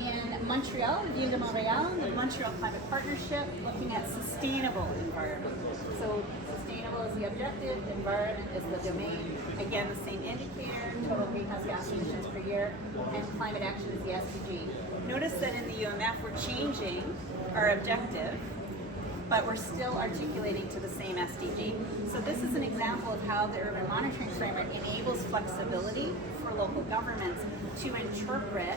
In Montreal, the Ville de Montréal, the Montreal Climate Partnership, looking at sustainable environment. So sustainable is the objective, environment is the domain. Again, the same indicator, total greenhouse gas emissions per year, and climate action is the SDG. Notice that in the UMF, we're changing our objective, but we're still articulating to the same SDG. So this is an example of how the urban monitoring framework enables flexibility for local governments to interpret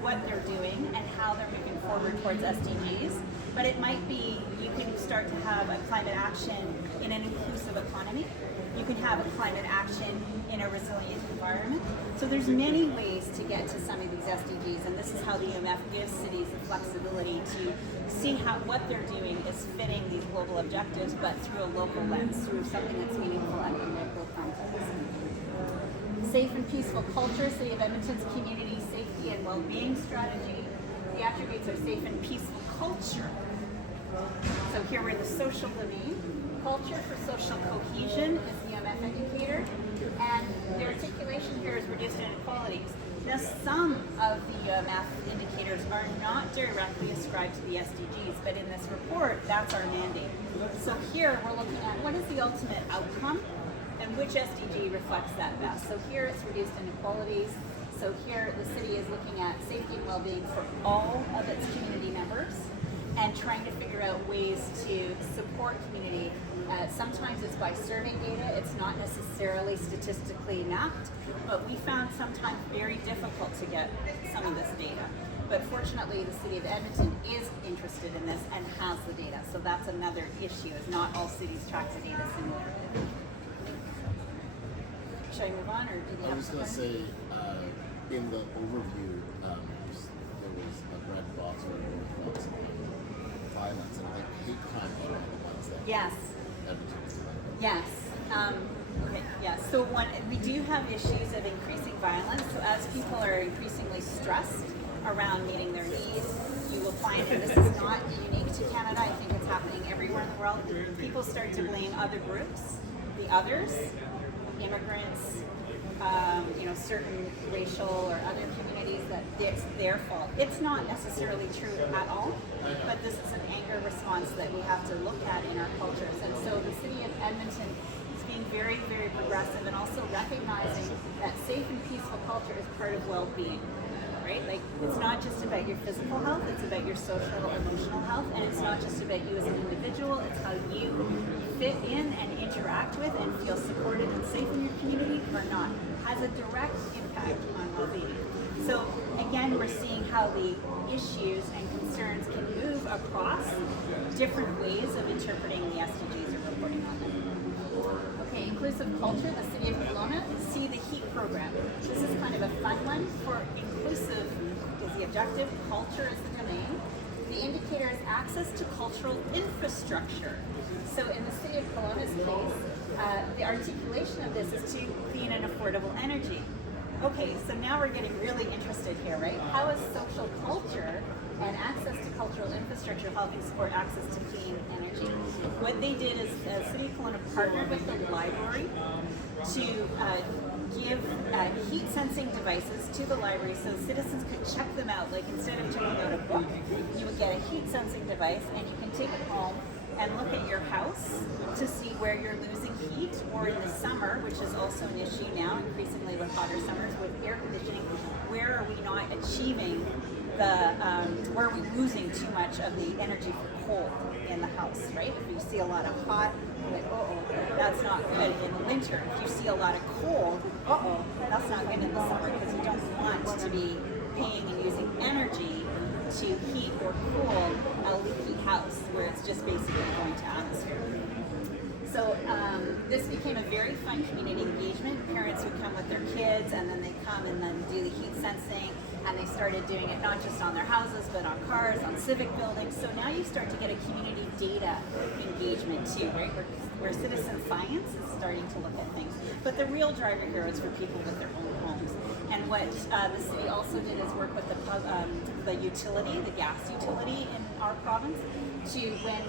what they're doing and how they're moving forward towards SDGs. But it might be, you can start to have a climate action in an inclusive economy. You can have a climate action in a resilient environment. So there's many ways to get to some of these SDGs, and this is how the UMF gives cities the flexibility to see how what they're doing is fitting these global objectives, but through a local lens, through something that's meaningful and in local context. Safe and peaceful culture, City of Edmonton's community safety and well-being strategy. The attributes are safe and peaceful culture. So here we're in the social domain. Culture for social cohesion is the UMF indicator, and the articulation here is reduced inequalities. Now, some of the UMF indicators are not directly ascribed to the SDGs, but in this report, that's our mandate. So here we're looking at what is the ultimate outcome and which SDG reflects that best. So here it's reduced inequalities. So here the city is looking at safety and well-being for all of its community members and trying to figure out ways to support community. Sometimes it's by survey data, it's not necessarily statistically mapped, but we found sometimes very difficult to get some of this data. But fortunately, the City of Edmonton is interested in this and has the data. So that's another issue, is not all cities track the data similarly. Should I move on, or do you have I was going to say, in the overview, there was a red box or a red box on violence, and I think hate crime was one of the ones that Yes. Edmonton's doing. Yes. Okay. Yes. So we do have issues of increasing violence. So as people are increasingly stressed around meeting their needs, you will find, and this is not unique to Canada, I think it's happening everywhere in the world, people start to blame other groups, the others, immigrants, certain racial or other communities. that it's their fault. It's not necessarily true at all, but this is an anger response that we have to look at in our cultures. And so the city of Edmonton is being very, very progressive and also recognizing that safe and peaceful culture is part of well-being. Right? Like, it's not just about your physical health, it's about your social, emotional health, and it's not just about you as an individual, it's how you fit in and interact with and feel supported and safe in your community or not. Has a direct impact on well-being. So again, we're seeing how the issues and concerns can move across different ways of interpreting the SDGs or reporting on them. Okay, inclusive culture, the city of Kelowna, see the HEAT program. This is kind of a fun one. For inclusive is the objective, culture is the domain. The indicator is access to cultural infrastructure. So in the city of Kelowna's case, the articulation of this is to clean and affordable energy. Okay, so now we're getting really interested here, right? How is social culture and access to cultural infrastructure helping support access to clean energy? What they did is City of Kelowna partnered with the library to give heat sensing devices to the library so citizens could check them out. Like, instead of checking out a book, you would get a heat sensing device and you can take it home and look at your house to see where you're losing heat, or in the summer, which is also an issue now, increasingly with hotter summers, with air conditioning, where are we not achieving where are we losing too much of the energy for cold in the house, right? If you see a lot of hot, like, that's not good in the winter. If you see a lot of cold, that's not good in the summer, because you don't want to be paying and using energy to heat or cool a leaky house where it's just basically going to atmosphere. So this became a very fun community engagement. Parents would come with their kids, and then they come and then do the heat sensing, and they started doing it not just on their houses, but on cars, on civic buildings. So now you start to get a community data engagement too, right? Where citizen science is starting to look at things. But the real driver here is for people with their own homes. And what the city also did is work with the utility, the gas utility in our province, to when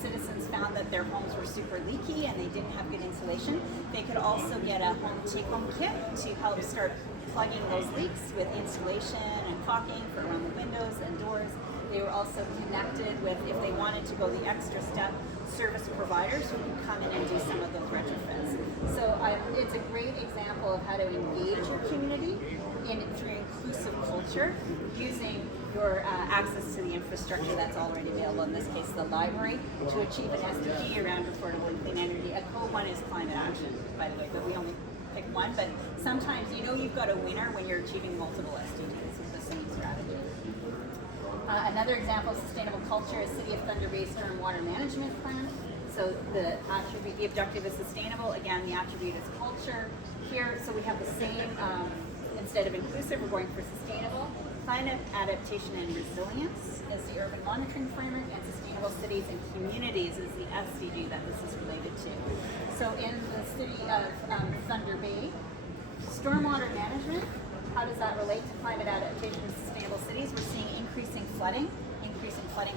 citizens found that their homes were super leaky and they didn't have good insulation, they could also get a home take-home kit to help start plugging those leaks with insulation and caulking for around the windows and doors. They were also connected with, if they wanted to go the extra step, service providers who could come in and do some of those retrofits. So it's a great example of how to engage your community through inclusive culture, using your access to the infrastructure that's already available, in this case the library, to achieve an SDG around affordable and clean energy. A co-one is climate action, by the way, but we only pick one. But sometimes you've got a winner when you're achieving multiple SDGs with the same strategy. Another example of sustainable culture is City of Thunder Bay Stormwater Management Plan. So the objective is sustainable. Again, the attribute is culture. Here, so we have the same, instead of inclusive, we're going for sustainable. Climate adaptation and resilience is the urban monitoring framework, and sustainable cities and communities is the SDG that this is related to. So in the city of Thunder Bay, stormwater management, how does that relate to climate adaptation and sustainable cities? We're seeing increasing flooding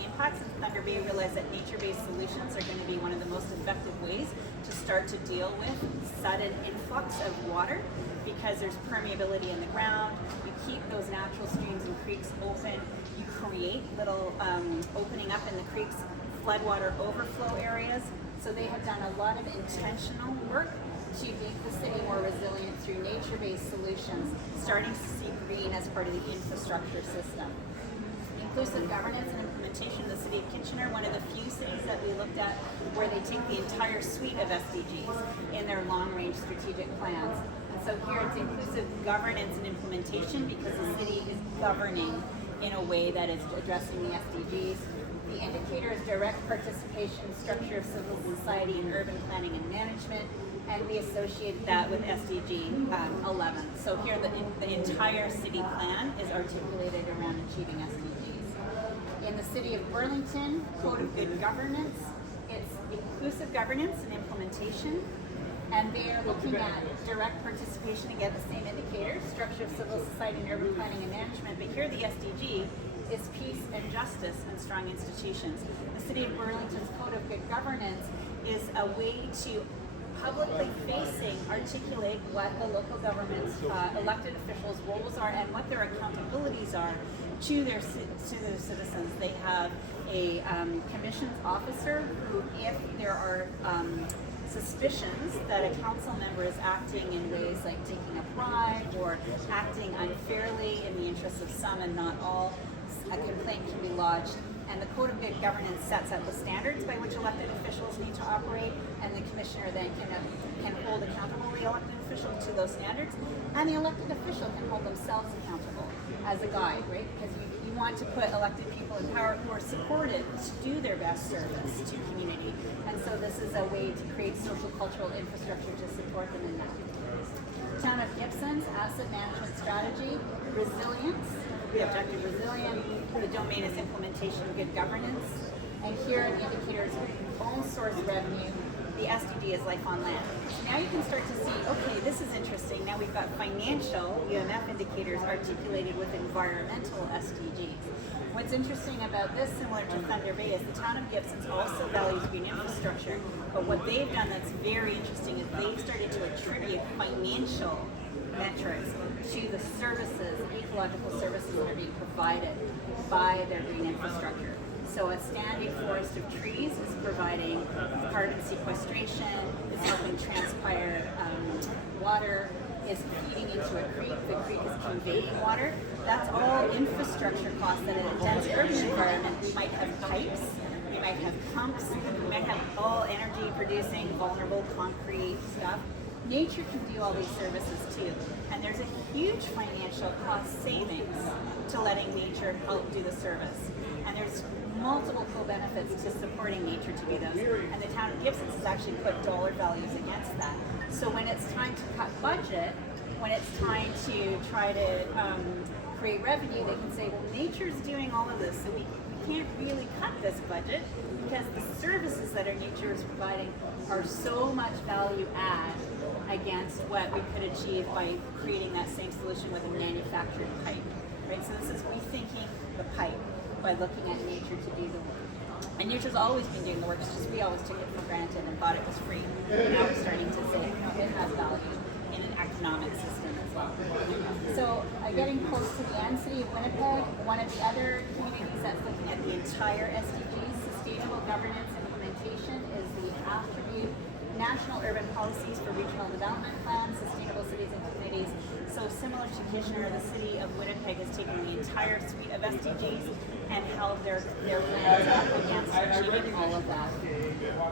impacts, and Thunder Bay realized that nature-based solutions are going to be one of the most effective ways to start to deal with sudden influx of water, because there's permeability in the ground. You keep those natural streams and creeks open. You create little opening up in the creeks, floodwater overflow areas. So they have done a lot of intentional work to make the city more resilient through nature-based solutions, starting to see green as part of the infrastructure system. Inclusive governance and implementation of the City of Kitchener, one of the few cities that we looked at where they take the entire suite of SDGs in their long-range strategic plans. And so here it's inclusive governance and implementation, because the city is governing in a way that is addressing the SDGs. The indicator is direct participation, structure of civil society in urban planning and management, and we associate that with SDG 11. So here the entire city plan is articulated around achieving SDGs. In the city of Burlington, Code of Good Governance, it's inclusive governance and implementation, and they are looking at direct participation, again the same indicator, structure of civil society and urban planning and management, but here the SDG is peace and justice and strong institutions. The city of Burlington's Code of Good Governance is a way to publicly facing, articulate what the local government's elected officials' roles are and what their accountabilities are to their citizens. They have a commissions officer who, if there are suspicions that a council member is acting in ways like taking a bribe or acting unfairly in the interests of some and not all, a complaint can be lodged. And the Code of Good Governance sets out the standards by which elected officials need to operate, and the commissioner then can hold accountable the elected official to those standards, and the elected official can hold themselves accountable as a guide, right? Because you want to put elected people in power who are supported to do their best service to community. And so this is a way to create social cultural infrastructure to support them in that. Town of Gibson's asset management strategy, resilience, the objective resilient, the domain is implementation of good governance, and here are the indicators, own source revenue, the SDG is life on land. So now you can start to see, okay, this is interesting. Now we've got financial UMF indicators articulated with environmental SDGs. What's interesting about this, similar to Thunder Bay, is the town of Gibson's also values green infrastructure, but what they've done that's very interesting is they've started to attribute financial metrics to the services, ecological services that are being provided by their green infrastructure. So a standing forest of trees is providing carbon sequestration, is helping transpire water, is feeding into a creek, the creek is conveying water. That's all infrastructure costs that in a dense urban environment we might have pipes, we might have pumps, we might have all energy producing vulnerable concrete stuff. Nature can do all these services too, and there's a huge financial cost savings to letting nature help do the service. And there's multiple co-benefits to supporting nature to do those. And the town of Gibson's has actually put dollar values against that. So when it's time to cut budget, when it's time to try to create revenue, they can say, well, nature's doing all of this, so we can't really cut this budget because the services that our nature is providing are so much value add against what we could achieve by creating that same solution with a manufactured pipe, right? So this is rethinking the pipe by looking at nature to do the work. And nature's always been doing the work, it's just we always took it for granted and thought it was free. Now we're starting to say, no, it has value in an economic system as well. So getting close to the end, City of Winnipeg, one of the other communities that's looking at the entire SDGs, sustainable governance implementation, is the attribute National Urban Policies for Regional Development Plans, Sustainable Cities and Communities. So similar to Kitchener, the City of Winnipeg has taken the entire suite of SDGs and held their plans up against achieving all of that.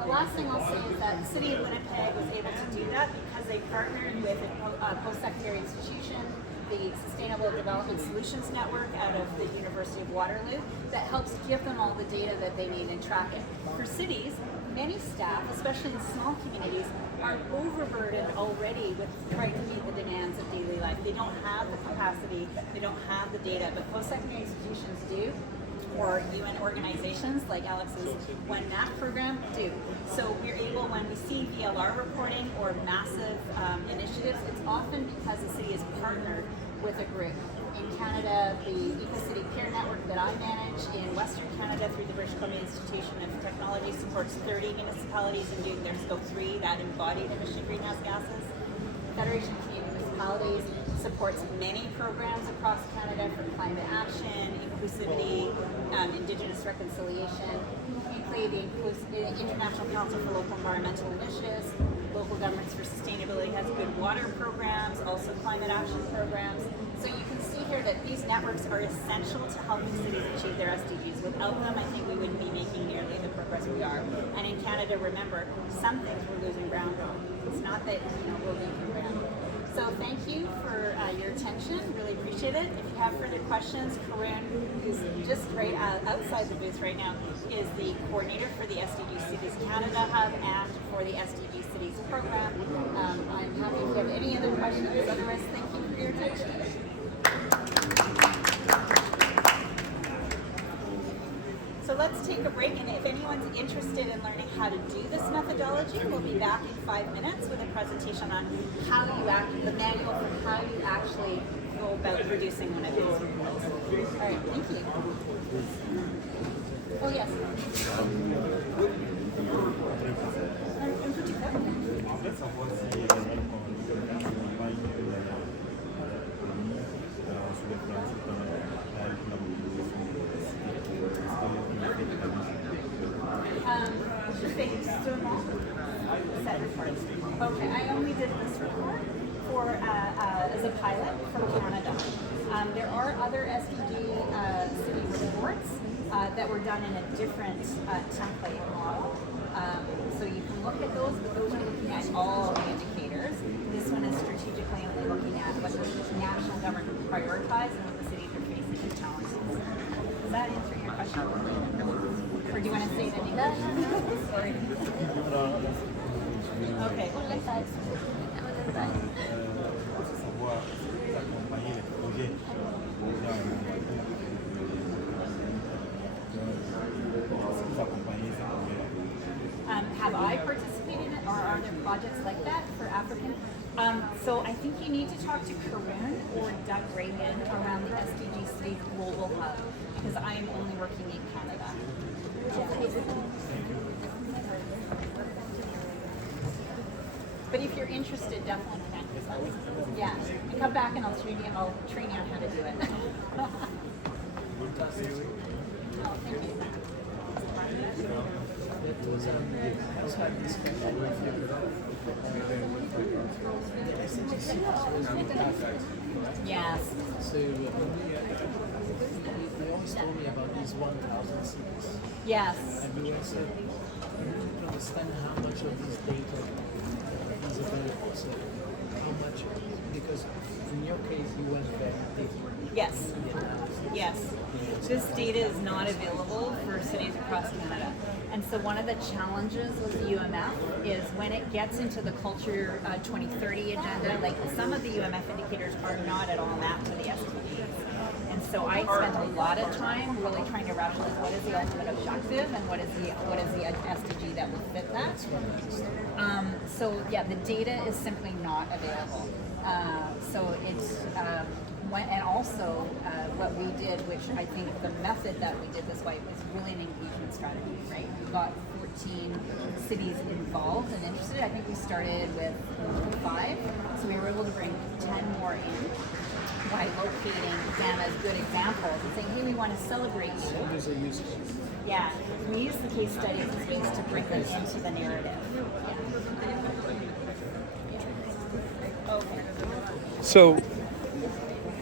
The last thing I'll say is that the City of Winnipeg was able to do that because they partnered with a post-secondary institution, the Sustainable Development Solutions Network out of the University of Waterloo, that helps give them all the data that they need and track it. For cities, many staff, especially in small communities, are overburdened already with trying to meet the demands of daily life. They don't have the capacity, they don't have the data, but post-secondary institutions do, or UN organizations like Alex's One Map program do. So we're able, when we see VLR reporting or massive initiatives, it's often because the city is partnered with a group. In Canada, the EcoCity Peer Network that I manage in Western Canada through the British Columbia Institution of Technology supports 30 municipalities in doing their Scope 3, that embodied emission greenhouse gases. Federation of Canadian Municipalities supports many programs across Canada for climate action, inclusivity, Indigenous reconciliation. UCLA, the International Council for Local Environmental Initiatives. Local Governments for Sustainability has good water programs, also climate action programs. So you can see here that these networks are essential to helping cities achieve their SDGs. Without them, I think we wouldn't be making nearly the progress we are. And in Canada, remember, some things we're losing ground on. It's not that we're leaving ground. So thank you for your attention. Really appreciate it. If you have further questions, Karun, who's just right outside the booth right now, is the coordinator for the SDG Cities Canada Hub and for the SDG Cities program. I'm happy if you have any other questions. Otherwise, thank you for your attention. So let's take a break, and if anyone's interested in learning how to do this methodology, we'll be back in 5 minutes with a presentation on how you the manual for how you actually go about reducing one of these reports. All right, thank you. Oh, yes. En fait, savoir si également qu'on accompagne sur les principes avec la mobilisation Je fais seulement set reports. Okay, I only did this report for as a pilot from Canada. There are other SDG city reports that were done in a different template model. So you can look at those, but those are looking at all the indicators. This one is strategically only looking at what the national government prioritize and what the cities are facing as challenges. Does that answer your question? Or do you want to say it in English? Sorry. Okay. savoir accompagner les projets Have I participated in it, or are there projects like that for African? So I think you need to talk to Karun or Doug Reagan around the SDG City Global Hub, because I am only working in Canada. But if you're interested, definitely connect. Yeah, and come back and I'll train you on how to do it. Oh, thank you. It was had this Yes. So they always told me about these 1,000 cities. Yes. And you said you need to understand how much of this data is available. So how much, because in your case you went there. Yes. Yes. This data is not available for cities across Canada. And so one of the challenges with the UMF is when it gets into the Culture 2030 agenda, like some of the UMF indicators are not at all mapped to the SDGs. And so I spent a lot of time really trying to rationalize what is the ultimate objective and what is the SDG that will fit that. So yeah, the data is simply not available. So it's and also what we did, which I think the method that we did this way was really an engagement strategy, right? We got 14 cities involved and interested. I think we started with 5, so we were able to bring 10 more in by locating them as good examples and saying, hey, we want to celebrate you. There's a use case. Yeah, we use the case studies as ways to bring them into the narrative. Yeah. Okay. So